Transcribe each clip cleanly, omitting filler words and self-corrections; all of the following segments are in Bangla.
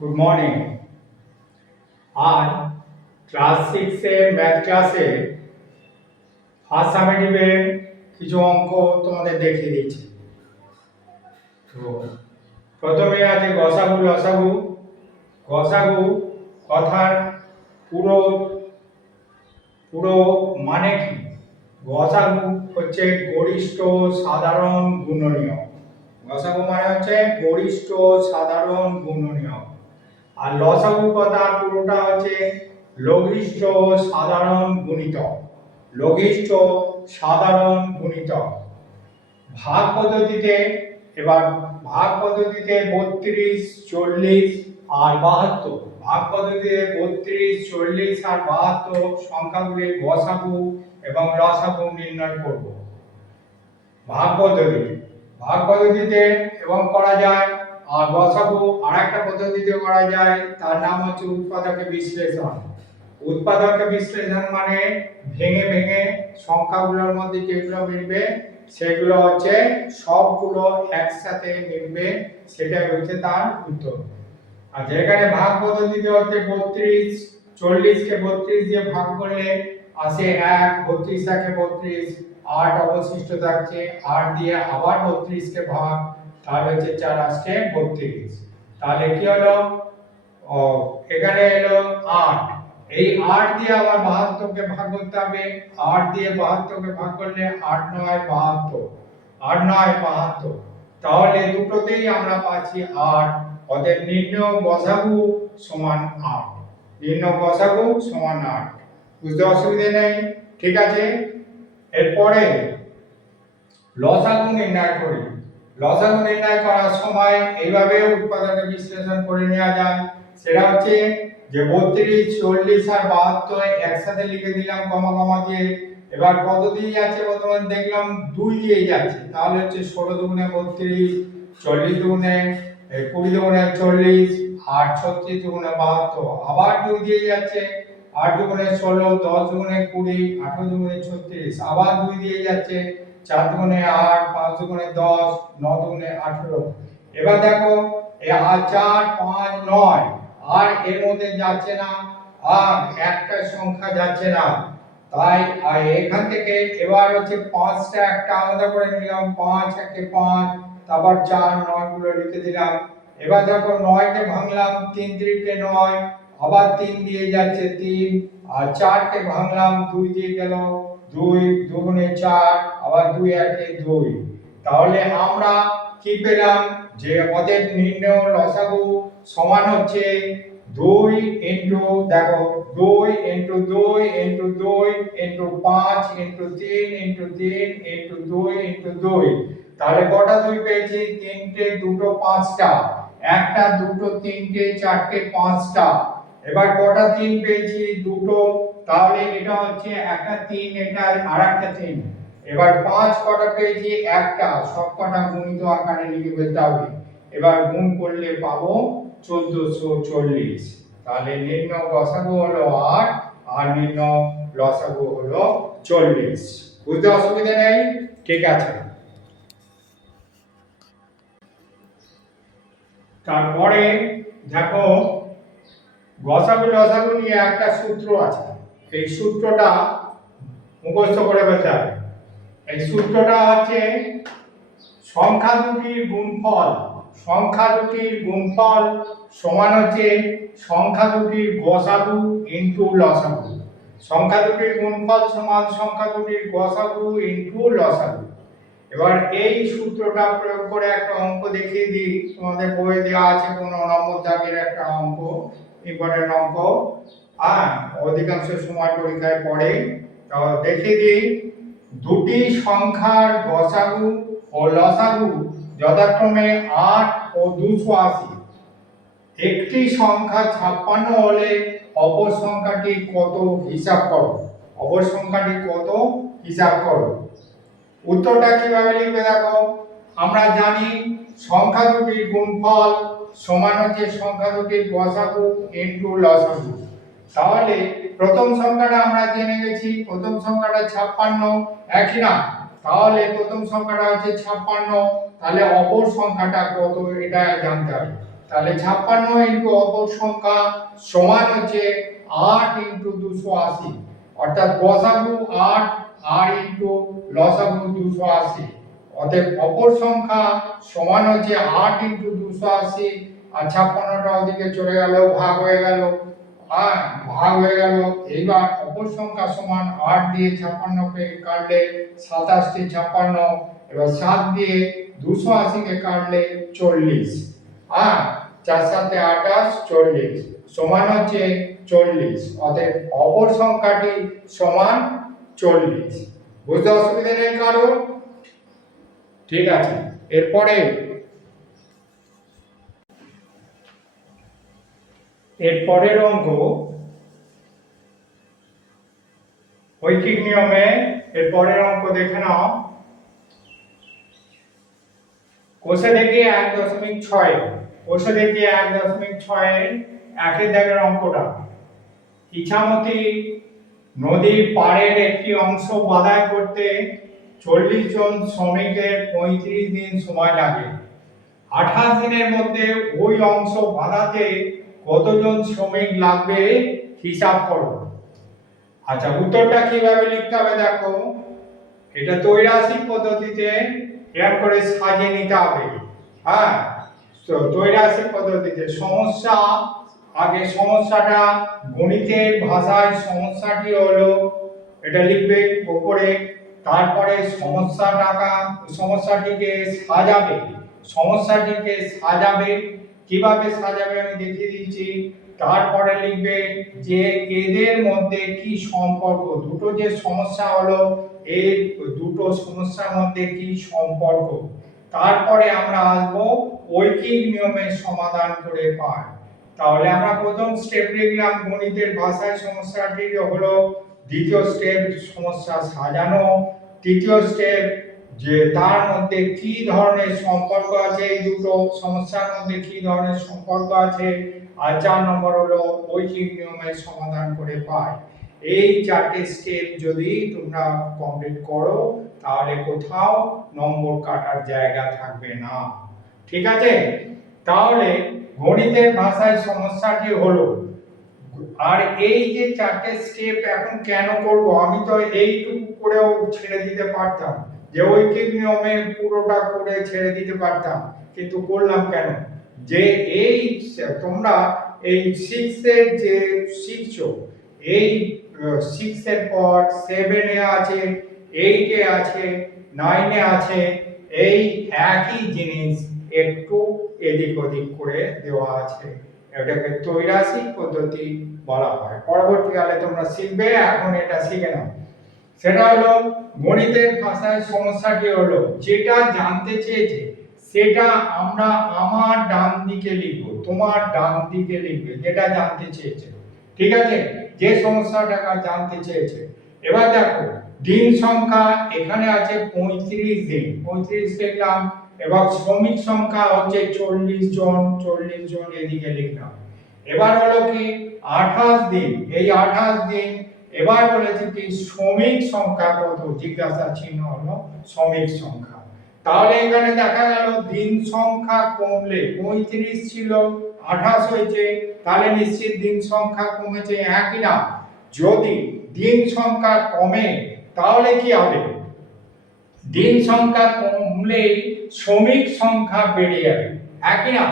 Good morning. আজ ক্লাস 6 এর ম্যাথ ক্লাসে ফার্স্ট সামেটিভের কিছু অঙ্ক তোমাদের দেখিয়ে দিচ্ছি। তো প্রথমে আছে গসাগু লসাগু। গসাগু কথার পুরো পুরো মানে কি? গসাগু হচ্ছে গরিষ্ঠ সাধারণ গুণনীয়। গসাগু মানে হচ্ছে গরিষ্ঠ সাধারণ গুণনীয়। আর লসাগু কথা পুরোটা হচ্ছে লঘিষ্ঠ সাধারণ গুণিতক। লঘিষ্ঠ সাধারণ গুণিতক। ভাগ পদ্ধতিতে এবার ভাগ পদ্ধতিতে 32, 40 আর 72। ভাগ পদ্ধতিতে 32, 40 আর 72 সংখ্যাগুলির গসাগু এবং লসাগু নির্ণয় করব। ভাগ পদ্ধতিতে এবং করা যায়, আর গসাগু আরেকটা পদ্ধতিতে করা যায়, তার নাম হচ্ছে উৎপাদকের বিশ্লেষণ। উৎপাদকের বিশ্লেষণ মানে ভেঙে ভেঙে সংখ্যাগুলোর মধ্যে যেগুলো মিলবে সেগুলো হচ্ছে সবগুলো একসাথে মিলবে, সেটাই হচ্ছে তার উত্তর। আর যেখানে ভাগ পদ্ধতিতে হচ্ছে 32, 40 কে 32 দিয়ে ভাগ করলে আসে 1, 32 থাকে 32, 8 অবশিষ্ট থাকছে, 8 দিয়ে আবার 32 কে ভাগ, তাহলে হচ্ছে 4 আসছে 32। তাহলে কি হলো? এখানে এলো 8। এই 8 দিয়ে আবার 72 কে ভাগ করতে হবে। 8 দিয়ে 72 কে ভাগ করলে 8 9 72, 8 9 72। তাহলে দুটোতেই আমরা পাচ্ছি 8। অতএব নির্ণয় গসাগু সমান 8। নির্ণয় গসাগু সমান 8। বুঝতে অসুবিধা নেই? ঠিক আছে। এরপরে লসাগু নির্ণয় করি। লসাগু নির্ণয় করার সময় এইভাবে উৎপাদকের বিশ্লেষণ করে নেওয়া যায়। সেটা হচ্ছে যে 32, 40 আর 72 একসাথে লিখে দিলাম কমা কমা দিয়ে। এবার কত দিয়ে যাচ্ছে বর্তমানে দেখলাম 2 দিয়ে যাচ্ছে, তাহলে হচ্ছে 16 দুগুণে 32, 40 দুগুণে 20 দুগুণে 40 আর 36 দুগুণে 72। আবার 2 দিয়ে যাচ্ছে, 8 দুগুণে 16, 10 দুগুণে 20, 18 দুগুণে 36। আবার 2 দিয়ে যাচ্ছে, 4 দুগুণে 8, 5 দুগুণে 10, 9 দুগুণে 18। এবার দেখো এই 4 5 9 আর এর মধ্যে যাচ্ছে না, আর একটা সংখ্যা যাচ্ছে না, তাই এখান থেকে এবার হচ্ছে 5টা একটা আলাদা করে নিলাম। 5 একে 5, তারপর 4 9 গুলো লিখে দিলাম। এবার দেখো 9 কে ভাঙলাম, 3 3 9, আবার 3 দিয়ে যাচ্ছে 3, আর 4 কে ভাঙলাম, 2 দিয়ে গেল, 2 দুগুণে 4, আবার 2 একে 2। তাহলে আমরা কি পেলাম? যে আমাদের নির্ণয় লসাগু সমান হচ্ছে 2 ইনটু, দেখো 2 into 2 into 2 into 5 into 3 into 3 into 2 into 2। তাহলে কটা 2 পেয়েছি? 3টে, 2টো, 5টা। একটা, দুটো, 3টে, 4টে, 5টা। এবার কটা 3 পেয়েছি? 2টো। তাহলে এটা হচ্ছে একটা 3, এটা আরেকটা 3। এবার 5 কটা পেয়েছি? একটা। সব কটা গুণিত আকারে লিখে ফেলতে হবে। এবার গুণ করলে পাবো 1440। তাহলে নির্ণয় গসাগু হলো 8 আর নির্ণয় লসাগু হলো 40। বুঝতে অসুবিধা নেই? ঠিক আছে। তারপরে দেখো গসাগু লসাগু নিয়ে একটা সূত্র আছে। এই সূত্রটা মুখস্থ করে ফেলতে হবে। এই সূত্রটা হচ্ছে সংখ্যা দুটির গুণফল। সংখ্যা দুটির গুণফল সমান হচ্ছে সংখ্যা দুটির গসাগু ইনটু লসাগু। সংখ্যা দুটির গুণফল সমান সংখ্যা দুটির গসাগু ইনটু লসাগু। এবার এই সূত্রটা প্রয়োগ করে একটা অঙ্ক দেখিয়ে দিই। তোমাদের বইয়ে দেওয়া আছে 15 নম্বর দাগের একটা অঙ্ক, ইম্পর্টেন্ট অঙ্ক। অধিকাংশ সময় পরীক্ষায় পড়ে। তো দেখিয়ে দিই। দুটি সংখ্যার গসাগু ও লসাগু যথাক্রমে 8 ও 280। একটি সংখ্যা 56 হলে অপর সংখ্যাটি কত হিসাব করো। অপর সংখ্যাটি কত হিসাব করো। উত্তরটা কিভাবে লিখবে দেখো। আমরা জানি সংখ্যা দুটির গুণফল সমান হচ্ছে সংখ্যা দুটির গসাগু ইনটু লসাগু। তাহলে প্রথম সংখ্যাটা আমরা জেনে গেছি, প্রথম সংখ্যাটা 56, একই না? তাহলে প্রথম সংখ্যাটা হচ্ছে 56, তাহলে অপর সংখ্যাটা কত এটা জানতে হবে। তাহলে 56 ইন্টু অপর সংখ্যা সমান হচ্ছে 8 ইন্টু 280, অর্থাৎ গসাগু 8 আর ইন্টু লসাগু 280। অতএব অপর সংখ্যা সমান হচ্ছে 8 ইন্টু 280, আর 56টা ওদিকে চলে গেল, ভাগ হয়ে গেল। ভাগ হয়ে গেল। এইবার অপর সংখ্যা সমান 8 দিয়ে 56 কে কাটলে 27 56, এবার 7 দিয়ে 280 কে কাটলে 40, 4 7 28 40 সমান হচ্ছে 40। অতএব অপর সংখ্যাটি সমান 40। বুঝতে অসুবিধা নেই কারো? ঠিক আছে। এরপরের অঙ্ক ঐকিক নিয়মে। এরপরের অঙ্ক দেখে নাও। কোষে দেখি 1.6, কোষে দেখি 1.6 এর একের দাগের অঙ্কটা। ইছামতি নদীর পাড়ের একটি অংশ বাধাই করতে 40 জন শ্রমিকের 35 দিন সময় লাগে। 28 দিনের মধ্যে ওই অংশ বাঁধাতে কতজন শ্রমিক লাগবে হিসাব করো। আচ্ছা, উত্তরটা কিভাবে লিখতে হবে দেখো। এটা ত্রৈরাসিক পদ্ধতিতে এরকম করে সাজিয়ে নিতে হবে। তো ত্রৈরাসিক পদ্ধতিতে সমস্যা, আগে সমস্যাটা গণিতের ভাষায় সমস্যাটি হলো, এটা লিখবে উপরে। তারপরে সমস্যাটিকে সাজাবে। কিভাবে সাজাবে আমি দেখিয়ে দিচ্ছি। তারপরে লিখবে যে এদের মধ্যে কি সম্পর্ক, দুটো যে সমস্যা হলো এই দুটো সমস্যার মধ্যে কি সম্পর্ক। তারপরে আমরা আসবো ঐকিক নিয়মের সমাধান করে পাই। তাহলে আমরা প্রথম স্টেপ লিখলাম গণিতের ভাষায় সমস্যাটি হলো, দ্বিতীয় স্টেপ সমস্যা সাজানো, তৃতীয় স্টেপ যে তার মধ্যে কি ধরনের সম্পর্ক আছে, এই দুটো সমস্যার মধ্যে কি ধরনের সম্পর্ক আছে, আর 4 নম্বর হলো ঐকিক নিয়মের সমাধান করে পাই। এই 4টে স্টেপ যদি তোমরা কমপ্লিট করো তাহলে কোথাও নম্বর কাটার জায়গা থাকবে না। ঠিক আছে? তাহলে গণিতের ভাষায় সমস্যাটি হলো, আর এই যে 4টে স্টেপ এখন কেন করব, আমি তো এইটুকু করেও ছেড়ে দিতে পারতাম, যে ঐকিক নিয়মে পুরোটা করে ছেড়ে দিতে পারতাম, কিন্তু করলাম কেন, যে এই তোমরা এই 6 এর যে শিখছো, এই 6 এর পর 7 এ আছে, 8 এ আছে, 9 এ আছে, এই একই জিনিস একটু এদিক ওদিক করে দেওয়া আছে। এটাকে ত্রৈরাসিক পদ্ধতি বলা হয়। পরবর্তীকালে তোমরা শিখবে, এখন এটা শিখে নাও। সেটা হলো গণিতের ভাষায় সমস্যাটি হলো, যেটা জানতে চেয়েছে সেটা আমরা আমার ডান দিকে লিখব, তোমার ডান দিকে লিখবে যেটা জানতে চেয়েছে। ঠিক আছে? যে সমস্যাটা জানতে চেয়েছে। এবার দেখো দিন সংখ্যা এখানে আছে 35 দিন, 35 লিখলাম। এবার শ্রমিক সংখ্যা হচ্ছে 40 জন এদিকে লিখলাম। এবার হলো কি 28 দিন, এই 28 দিন। এবার বলেছে কি শ্রমিক সংখ্যা কত, জিজ্ঞাসা চিহ্ন হলো শ্রমিক সংখ্যা। তাহলে এখানে দেখা গেল দিন সংখ্যা কমলে 35 ছিল 28 হয়েছে, তাহলে নিশ্চিত দিন সংখ্যা কমেছে, একই না? যদি দিন সংখ্যা কমে তাহলে কি হবে, দিন সংখ্যা কমলে শ্রমিক সংখ্যা বেড়ে যাবে, একই না?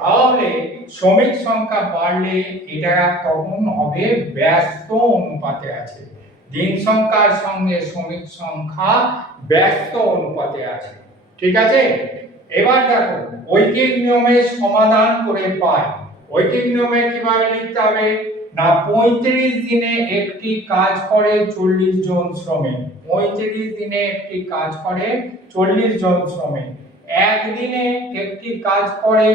তাহলে শ্রমিক সংখ্যা বাড়লে এটা তখন হবে ব্যস্ত অনুপাতে আছে। দিন সংখ্যার সঙ্গে শ্রমিক সংখ্যা ব্যস্ত অনুপাতে আছে। ঠিক আছে? এবার দেখো ঐকিক নিয়মের সমাধান করে পাই। ঐকিক নিয়মে কিভাবে লিখতে হবে না, 35 দিনে একটি কাজ করে 40 জন শ্রমিক। 35 দিনে একটি কাজ করে 40 জন শ্রমিক। একদিনে একটি কাজ করে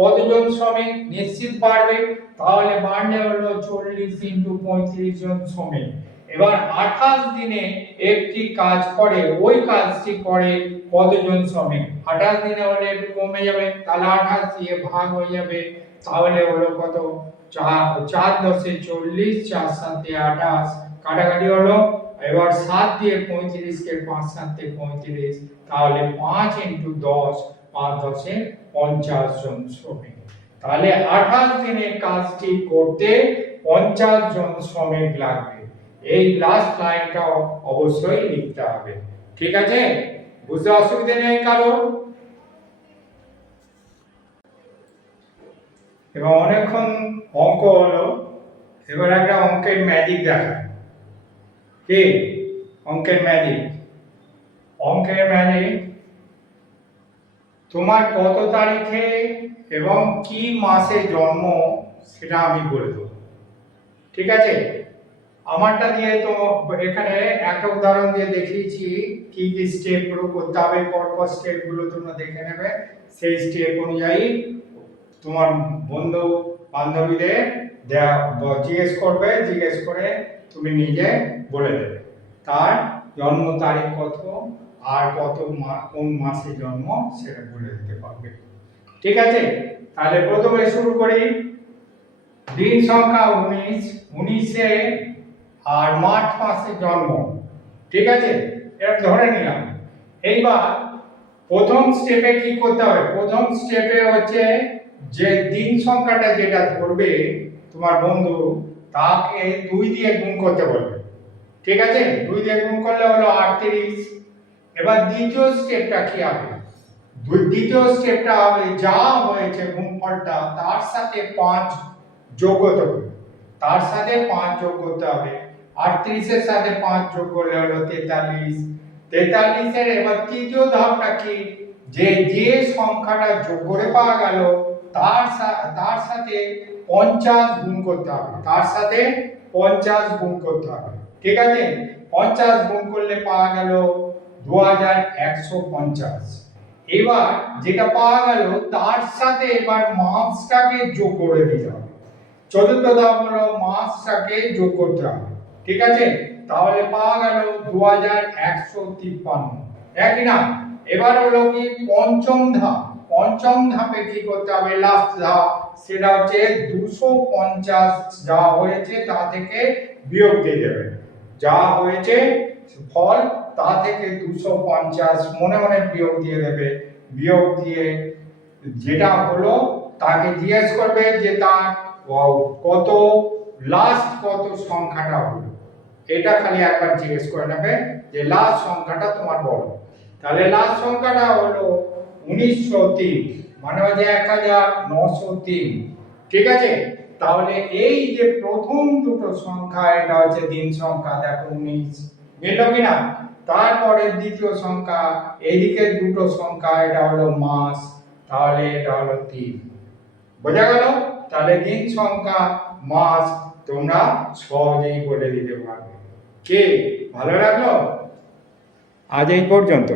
কতজন শ্রমিক, নিশ্চিত বাড়বে, তাহলে বাড়লে হলো 40 ইন্টু 35 জন শ্রমিক। এবার 28 দিনে একটি কাজ করে, ওই কাজটি করে কতজন শ্রমিক, 28 দিনে হলে একটু কমে যাবে, তাহলে 28 দিয়ে ভাগ হয়ে যাবে, তাহলে হলো কত, 4 10 40, 4 7 28, কাটাকাটি হলো। এবার 7 দিয়ে 35 কে 5 7 35, তাহলে 5 ইন্টু 10, 5 10 50 জন শ্রমিক। তাহলে 28 দিনের কাজটি করতে 50 জন শ্রমিক লাগবে। এই লাস্ট লাইনটা অবশ্যই লিখতে হবে। ঠিক আছে, বুঝতে অসুবিধা নেই কারোর? এবং অনেকক্ষণ অঙ্ক হলো, এবার একটা অঙ্কের ম্যাজিক দেখা। কি অঙ্কের ম্যাজিক? অঙ্কের ম্যাজিক তোমার কত তারিখে এবং কি মাসে জন্ম সেটা আমি বলে দেবো। ঠিক আছে, আমারটা দিয়ে তো এখানে একটা উদাহরণ দিয়ে দেখিয়েছি কি কি স্টেপগুলো করতে হবে, পরপর স্টেপগুলো তোমরা দেখে নেবে। সেই স্টেপ অনুযায়ী তোমার বন্ধু বান্ধবীদের জিজ্ঞেস করবে, জিজ্ঞেস করে তুমি নিজে বলে দেবে তার জন্ম তারিখ কত আর কোন মাসে জন্ম সেটা বলে দিতে পারবে। ঠিক আছে, তাহলে প্রথমে শুরু করি। দিন সংখ্যা 19, 19-এ আর মার্চ মাসে জন্ম। ঠিক আছে, এটা ধরে নিলাম। এইবার প্রথম স্টেপে কি করতে হবে? প্রথম স্টেপে হচ্ছে যে দিন সংখ্যাটা যেটা ধরবে তোমার বন্ধু, তাকে 2 দিয়ে গুণ করতে বলবে। ঠিক আছে, 2 দিয়ে গুণ করলে হলো 38। এবার দ্বিতীয় স্টেপটা কি হবে? দ্বিতীয় স্টেপটা হবে যা হয়েছে গুণফলটা তার সাথে 5 যোগ করতে হবে। তার সাথে 5 যোগ করতে হবে। 38 এর সাথে 5 যোগ করলে হলো 43। 43 এর এবার তৃতীয় ধাপটা কি? যে সংখ্যাটা যোগ করে পাওয়া গেল তার সাথে 50 গুণ করতে হবে। তার সাথে 50 গুণ করতে হবে। ঠিক আছে, 50 গুণ করলে পাওয়া গেল 2150। এবার যেটা পাওয়া গেল তার সাথে এবার মাসটাকে যোগ করে দিতে হবে। চতুর্থ ধাপ হলো মাসটাকে যোগ করতে হবে। ঠিক আছে, তাহলে পাওয়া গেল 2153। একই না? এবার হলো কি পঞ্চম ধাপ। পঞ্চম ধাপে কি করতে হবে? লাস্ট ধাপ, সেটা হচ্ছে 250 যা হয়েছে তা থেকে বিয়োগ দিয়ে দেবে। যা হয়েছে ফল তা থেকে 250 মনে মনে বিয়োগ দিয়ে দেবে। বিয়োগ দিয়ে যেটা হলো তাকে জিজ্ঞেস করবে যে তার কত লাস্ট কত সংখ্যাটা হলো। এটা খালি একবার জিজ্ঞেস করে নেবে যে লাস্ট সংখ্যাটা তোমার বলো। তাহলে লাস্ট সংখ্যাটা হলো 1903, মানে হচ্ছে 1903। ঠিক আছে, তাহলে এই যে প্রথম দুটো সংখ্যা এটা হচ্ছে দিন সংখ্যা, দেখো 19 মিলল কিনা? তারপরে দ্বিতীয় সংখ্যা, এইদিকে দুটো সংখ্যা, এটা হলো মাস, তাহলে এটা হলো 3। বোঝা গেল? তাহলে দিন সংখ্যা মাস তোমরা সহজেই বলে দিতে পারবে। কে ভালো লাগলো? আজ এই পর্যন্ত।